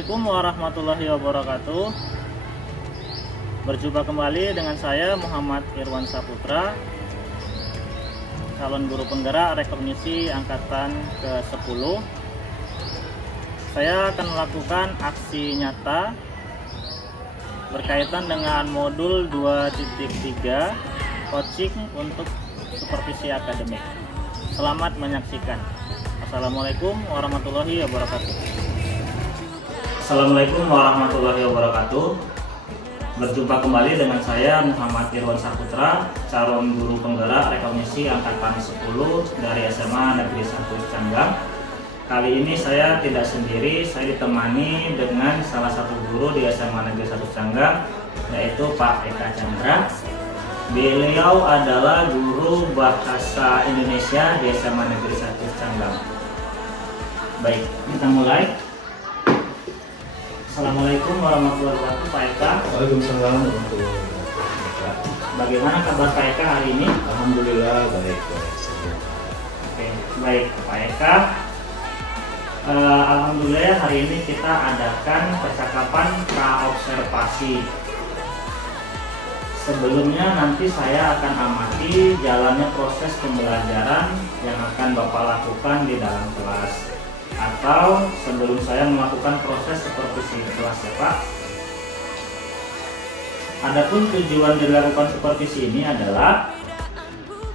Assalamualaikum warahmatullahi wabarakatuh. Berjumpa kembali dengan saya Muhammad Irwan Saputra, calon guru penggerak rekognisi angkatan ke-10. Saya akan melakukan aksi nyata berkaitan dengan modul 2.3 coaching untuk supervisi akademik. Selamat menyaksikan. Assalamualaikum warahmatullahi wabarakatuh. Assalamualaikum warahmatullahi wabarakatuh. Berjumpa kembali dengan saya Muhammad Irwan Saputra, calon guru penggerak rekognisi angkatan 10 dari SMA Negeri 1 Canggang. Kali ini saya tidak sendiri, saya ditemani dengan salah satu guru di SMA Negeri 1 Canggang, yaitu Pak Eka Chandra. Beliau adalah guru bahasa Indonesia di SMA Negeri 1 Canggang. Baik, kita mulai. Assalamualaikum warahmatullahi wabarakatuh, Pak Eka. Waalaikumsalam warahmatullahi wabarakatuh. Bagaimana kabar Pak Eka hari ini? Alhamdulillah baik. Oke, baik Pak Eka. Alhamdulillah hari ini kita adakan percakapan praobservasi. Sebelumnya nanti saya akan amati jalannya proses pembelajaran yang akan Bapak lakukan di dalam kelas. Atau sebelum saya melakukan proses supervisi kelas ya Pak. Adapun tujuan dilakukan supervisi ini adalah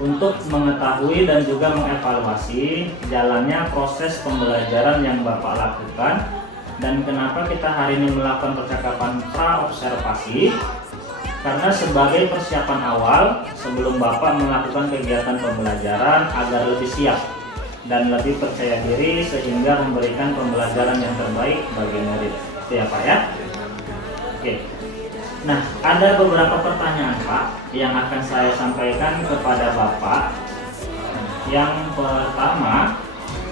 untuk mengetahui dan juga mengevaluasi jalannya proses pembelajaran yang Bapak lakukan. Dan kenapa kita hari ini melakukan percakapan praobservasi? Karena sebagai persiapan awal sebelum Bapak melakukan kegiatan pembelajaran agar lebih siap dan lebih percaya diri sehingga memberikan pembelajaran yang terbaik bagi murid. Itu ya Pak ya? Oke. Nah, ada beberapa pertanyaan Pak yang akan saya sampaikan kepada Bapak. Yang pertama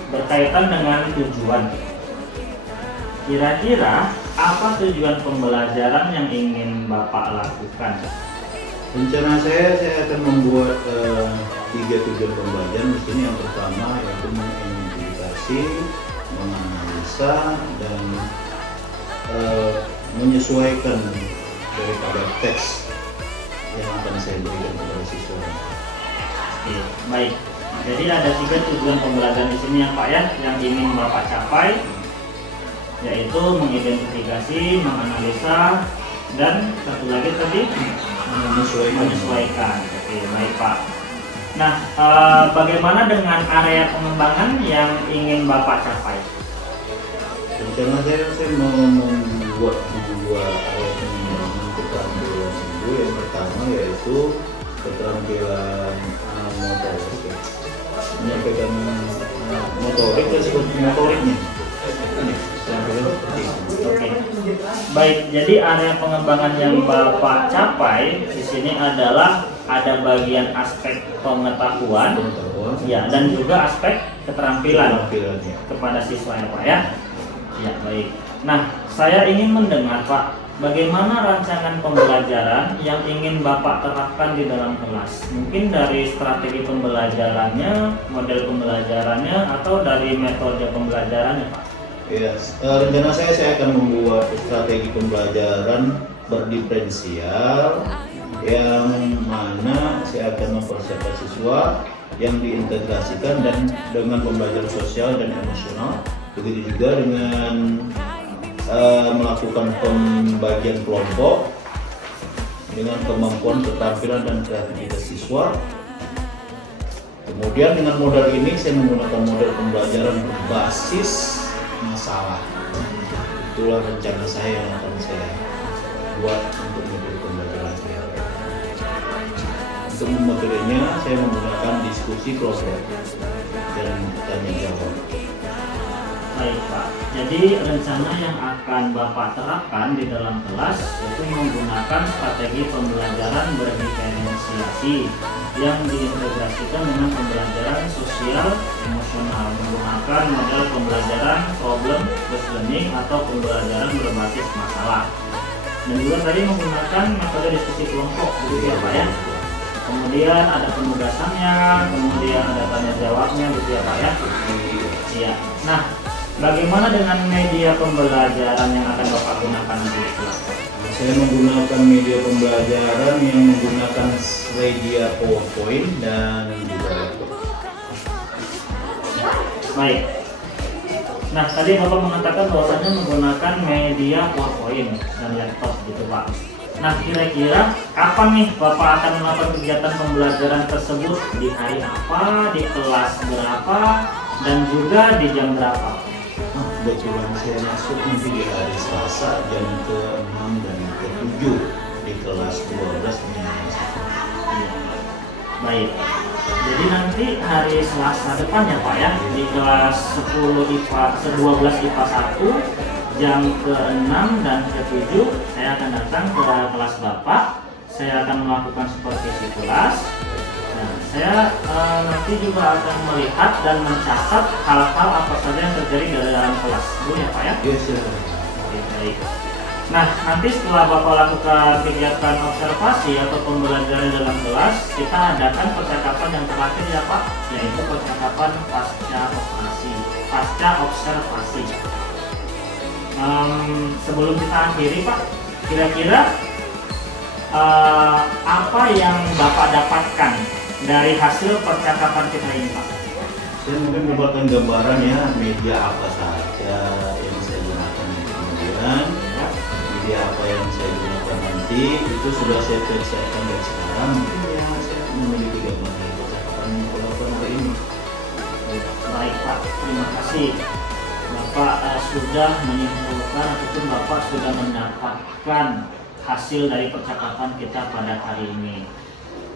berkaitan dengan tujuan. Kira-kira apa tujuan pembelajaran yang ingin Bapak lakukan? Rencana saya akan membuat 3 tujuan pembelajaran. Di sini yang pertama yaitu mengidentifikasi, menganalisa, dan menyesuaikan daripada teks yang akan saya berikan kepada siswa. Baik. Jadi ada 3 tujuan pembelajaran di sini ya Pak ya, yang ingin Bapak capai, yaitu mengidentifikasi, menganalisa, dan satu lagi tadi menyesuaikan. Oke, baik Pak. Nah, bagaimana dengan area pengembangan yang ingin Bapak capai? Rencana saya mau membuat 2 area pengembangan keterampilan itu. Yang pertama yaitu keterampilan motorik, menyampaikan motorik dan seperti motoriknya. Oke. Baik, jadi area pengembangan yang Bapak capai di sini adalah ada bagian aspek pengetahuan, ya, dan juga aspek keterampilan kepada siswa ya Pak ya. Ya, baik. Nah, saya ingin mendengar Pak, bagaimana rancangan pembelajaran yang ingin Bapak terapkan di dalam kelas? Mungkin dari strategi pembelajarannya, model pembelajarannya, atau dari metode pembelajarannya Pak? Ya, rencana saya akan membuat strategi pembelajaran berdiferensial yang mana saya akan mempersiapkan siswa yang diintegrasikan dan dengan pembelajaran sosial dan emosional, begitu juga dengan melakukan pembagian kelompok dengan kemampuan keterampilan dan kreativitas siswa. Kemudian dengan model ini saya menggunakan model pembelajaran berbasis masalah. Itulah rencana saya yang akan saya buat untuk metode pembelajaran saya. Untuk metodenya saya menggunakan diskusi kelompok dan tanya jawab. Baik Pak, jadi rencana yang akan Bapak terapkan di dalam kelas itu menggunakan strategi pembelajaran berdiferensiasi yang diintegrasikan dengan pembelajaran sosial emosional, menggunakan model pembelajaran problem based learning atau pembelajaran berbasis masalah, dan juga tadi menggunakan metode diskusi kelompok begitu ya Pak ya. Kemudian ada penugasannya, kemudian ada tanya jawabnya gitu ya Pak ya. Iya. Nah, Bagaimana dengan media pembelajaran yang akan Bapak gunakan nanti di kelas? Saya menggunakan media pembelajaran yang menggunakan media PowerPoint dan juga laptop. Baik. Nah, tadi Bapak mengatakan bahwasanya menggunakan media PowerPoint dan laptop gitu Pak. Nah, kira-kira kapan nih Bapak akan melakukan kegiatan pembelajaran tersebut? Di hari apa, di kelas berapa, dan juga di jam berapa? Kebetulan saya masuk nanti di hari Selasa jam ke-6 dan ke-7 di kelas 12 Iya. Baik. Jadi nanti hari Selasa depan ya Pak ya, di kelas 10 IPA 12 IPA 1 jam ke-6 dan ke-7 saya akan datang ke kelas Bapak. Saya akan melakukan supervisi kelas. Nah, saya nanti juga akan melihat dan mencatat hal-hal apa saja yang terjadi dari dalam kelas. Dulu ya Pak ya? Yes, ya. Oke, baik. Nah, nanti setelah Bapak lakukan kegiatan observasi atau pembelajaran dalam kelas, kita adakan percakapan yang terakhir ya Pak, yaitu percakapan pasca observasi. Sebelum kita akhiri Pak, kira-kira apa yang Bapak dapatkan dari hasil percakapan kita ini Pak? Saya mungkin mendapatkan gambaran ya media apa saja yang saya gunakan kemudian Ya. media apa yang saya gunakan nanti itu sudah saya persiapkan dari sekarang. Mungkin ya saya memiliki gambaran percakapan melakukan hari ini. Baik Pak, terima kasih. Bapak sudah menyimpulkan ataupun Bapak sudah mendapatkan hasil dari percakapan kita pada hari ini.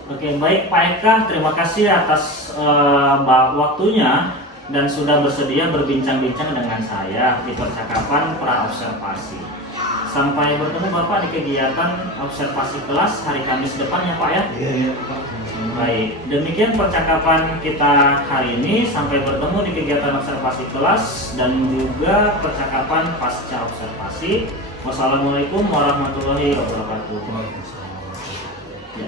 Oke, baik Pak Eka, terima kasih atas waktunya dan sudah bersedia berbincang-bincang dengan saya di percakapan pra-observasi. Sampai bertemu Bapak di kegiatan observasi kelas hari Kamis depan ya Pak ya. Iya, iya, Pak. Baik, demikian percakapan kita hari ini. Sampai bertemu di kegiatan observasi kelas dan juga percakapan pasca observasi. Wassalamualaikum warahmatullahi wabarakatuh. Ya.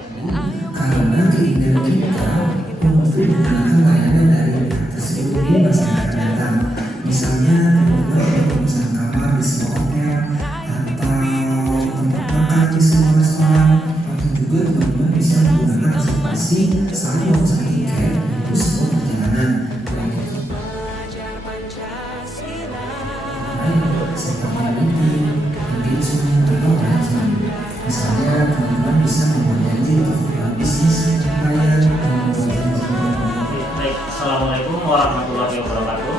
Karena keinginan kita untuk menggunakan layanan dari tersebut ini masih akan datang. Misalnya untuk pemesan kamar di sebuah hotel atau untuk makan di sebuah restoran, atau juga teman-teman bisa menggunakan reservasi saat memesan tiket untuk sebuah perjalanan. Seperti ini mungkin sudah atau macam. Misalnya teman-teman bisa membuat janji untuk bisnis supaya Baik, assalamualaikum warahmatullahi wabarakatuh.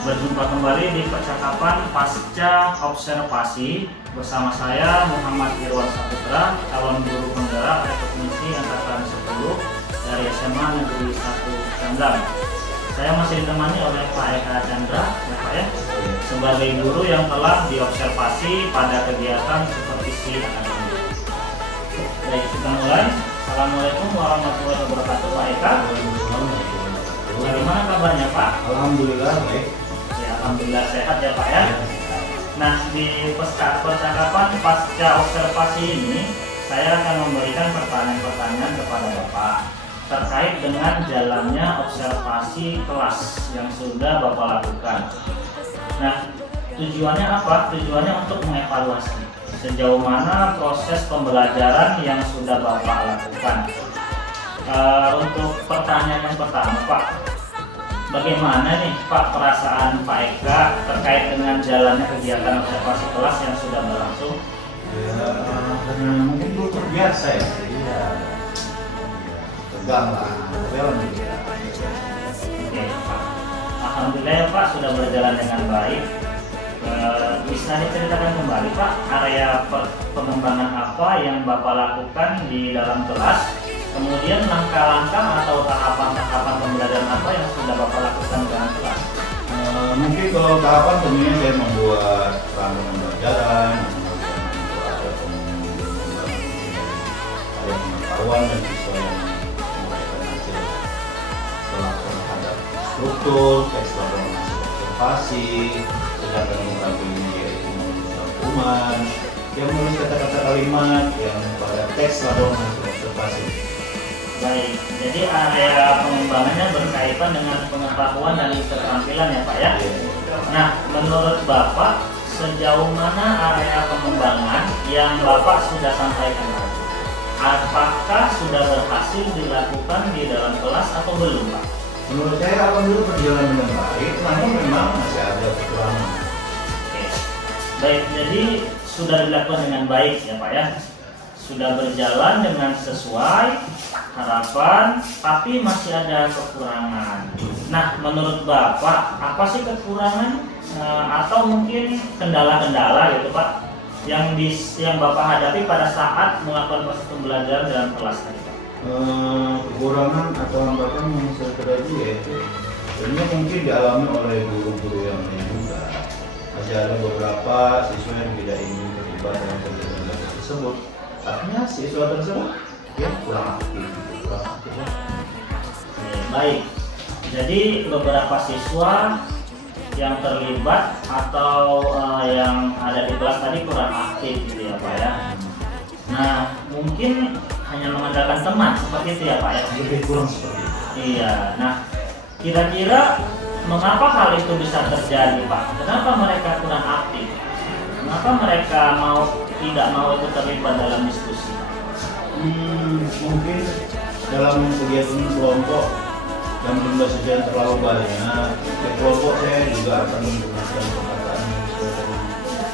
Berjumpa kembali di percakapan pasca observasi bersama saya Muhammad Irwan Saputra, calon guru penggerak rekognisi angkatan 10 dari SMA Negeri 1 Candang. Saya masih ditemani oleh Pak Eka Chandra, ya Pak ya, sebagai guru yang telah diobservasi pada kegiatan supervisi akademik. Baik, kita mulai. Assalamualaikum warahmatullahi wabarakatuh, Pak Eka. Bagaimana kabarnya Pak? Alhamdulillah baik. Ya, alhamdulillah sehat ya Pak ya. Nah, di percakapan pasca observasi ini, saya akan memberikan pertanyaan-pertanyaan kepada Bapak terkait dengan jalannya observasi kelas yang sudah Bapak lakukan. Nah, tujuannya apa? Tujuannya untuk mengevaluasi sejauh mana proses pembelajaran yang sudah Bapak lakukan. Untuk pertanyaan yang pertama Pak, bagaimana nih Pak perasaan Pak Eka terkait dengan jalannya kegiatan observasi kelas yang sudah berlangsung? Ya, karena mungkin belum terbiasa ya. Jadi ya tegang lah. Tapi alhamdulillah. Oke Pak, alhamdulillah ya Pak sudah berjalan dengan baik. Bisa diceritakan kembali Pak area pengembangan apa yang Bapak lakukan di dalam kelas, kemudian langkah-langkah atau tahapan-tahapan pembelajaran apa yang sudah Bapak lakukan dalam kelas? Mungkin kalau tahapan tentunya saya membuat rangkaian pembelajaran, ada pengetahuan dan siswa yang memberikan hasil setelah terhadap struktur, teks laporan hasil observasi, sedangkan beberapa ini yaitu menulis rangkuman, yang menulis kata-kata kalimat yang pada teks laporan hasil observasi. Baik, jadi area pengembangannya berkaitan dengan pengetahuan dan keterampilan ya Pak ya. Nah, menurut Bapak sejauh mana area pengembangan yang Bapak sudah sampaikan tadi? Apakah sudah berhasil dilakukan di dalam kelas atau belum Pak? Menurut saya alhamdulillah berjalan dengan baik, namun memang masih ada kekurangan. Oke. Baik, jadi sudah dilakukan dengan baik ya Pak ya. Sudah berjalan dengan sesuai harapan, tapi masih ada kekurangan. Nah, menurut Bapak, apa sih kekurangan atau mungkin kendala-kendala gitu Pak yang Bapak hadapi pada saat melakukan proses pembelajaran dalam kelas tadi Pak? Kekurangan atau hambatan yang saya terjadi yaitu sebenarnya mungkin dialami oleh guru-guru yang lain juga. Masih ada beberapa siswa yang tidak ingin terlibat dalam kegiatan belajar tersebut. Artinya siswa tersebut ya kurang aktif. Baik, jadi beberapa siswa yang terlibat atau yang ada di kelas tadi kurang aktif gitu ya Pak ya. Nah, mungkin hanya mengandalkan teman seperti itu ya Pak ya. Lebih kurang seperti itu. Iya. Nah, kira-kira mengapa hal itu bisa terjadi Pak? Kenapa mereka kurang aktif? Kenapa mereka tidak mau ikut terlibat dalam diskusi? Mungkin dalam kegiatan kelompok dan jumlah siswa yang terlalu banyak, di kelompok saya juga akan menggunakan perkataan yang sesuai dengan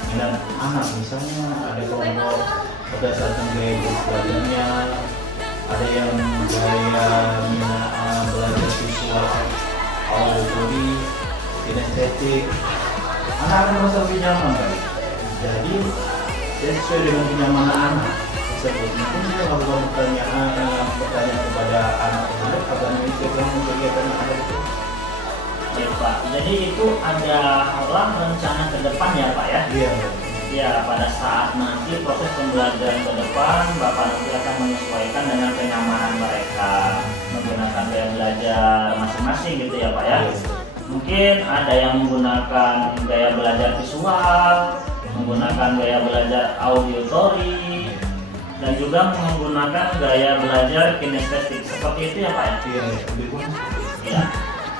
minat anak. Misalnya ada kelompok berdasarkan gaya belajarnya, ada yang gaya belajar visual, auditory, kinestetik. Anak-anak merasa lebih nyaman kan? Jadi sesuai dengan kenyamanan anak tersebut. Mungkin saya lakukan pertanyaan kepada anak tersebut agar menyelesaikan kegiatan yang ada itu. Baik Pak, jadi itu adalah rencana ke depan ya Pak ya? Iya. Ya, pada saat nanti proses pembelajaran ke depan, Bapak nanti akan menyesuaikan dengan kenyamanan mereka, menggunakan gaya belajar masing-masing gitu ya Pak ya? Mungkin ada yang menggunakan gaya belajar visual, menggunakan gaya belajar auditory, dan juga menggunakan gaya belajar kinestetik. Seperti itu ya Pak ya? Iya, lebih kurang seperti itu. Ya.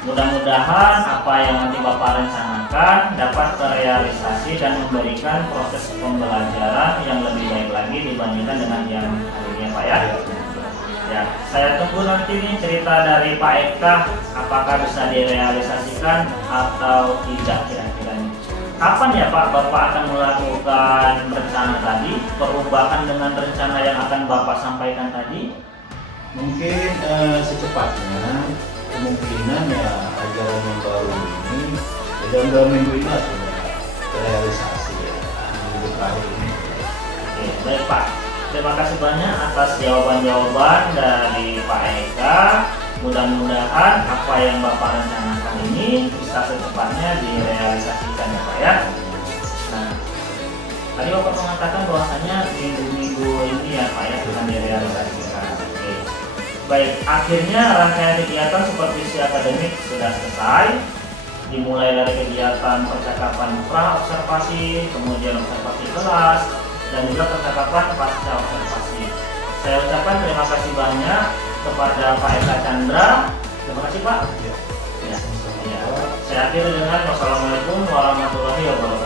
Mudah-mudahan apa yang nanti Bapak rencanakan dapat terrealisasi dan memberikan proses pembelajaran yang lebih baik lagi dibandingkan dengan yang hari ini Pak ya. Ya, saya tunggu nanti nih cerita dari Pak Eka apakah bisa direalisasikan atau tidak kira-kira nih. Kapan ya Pak Bapak akan melakukan rencana tadi, perubahan dengan rencana yang akan Bapak sampaikan tadi? Mungkin secepatnya kemungkinan ya ajaran yang baru ini dalam 2 minggu ini sudah terrealisasi ya, minggu terakhir ini. Oke, baik Pak. Terima kasih banyak atas jawaban-jawaban dari Pak Eka. Mudah-mudahan apa yang Bapak rencanakan ini bisa secepatnya direalisasikan ya Pak ya. Nah, tadi Bapak mengatakan bahwasanya minggu-minggu ini ya Pak ya akan direalisasikan. Oke. Baik, akhirnya rangkaian kegiatan supervisi akademik sudah selesai. Dimulai dari kegiatan percakapan pra-observasi, kemudian observasi kelas, dan juga percakapan pasca observasi. Saya ucapkan terima kasih banyak kepada Pak Eka Chandra. Terima kasih Pak. Ya. Ya. Saya akhiri dengan wassalamualaikum warahmatullahi wabarakatuh.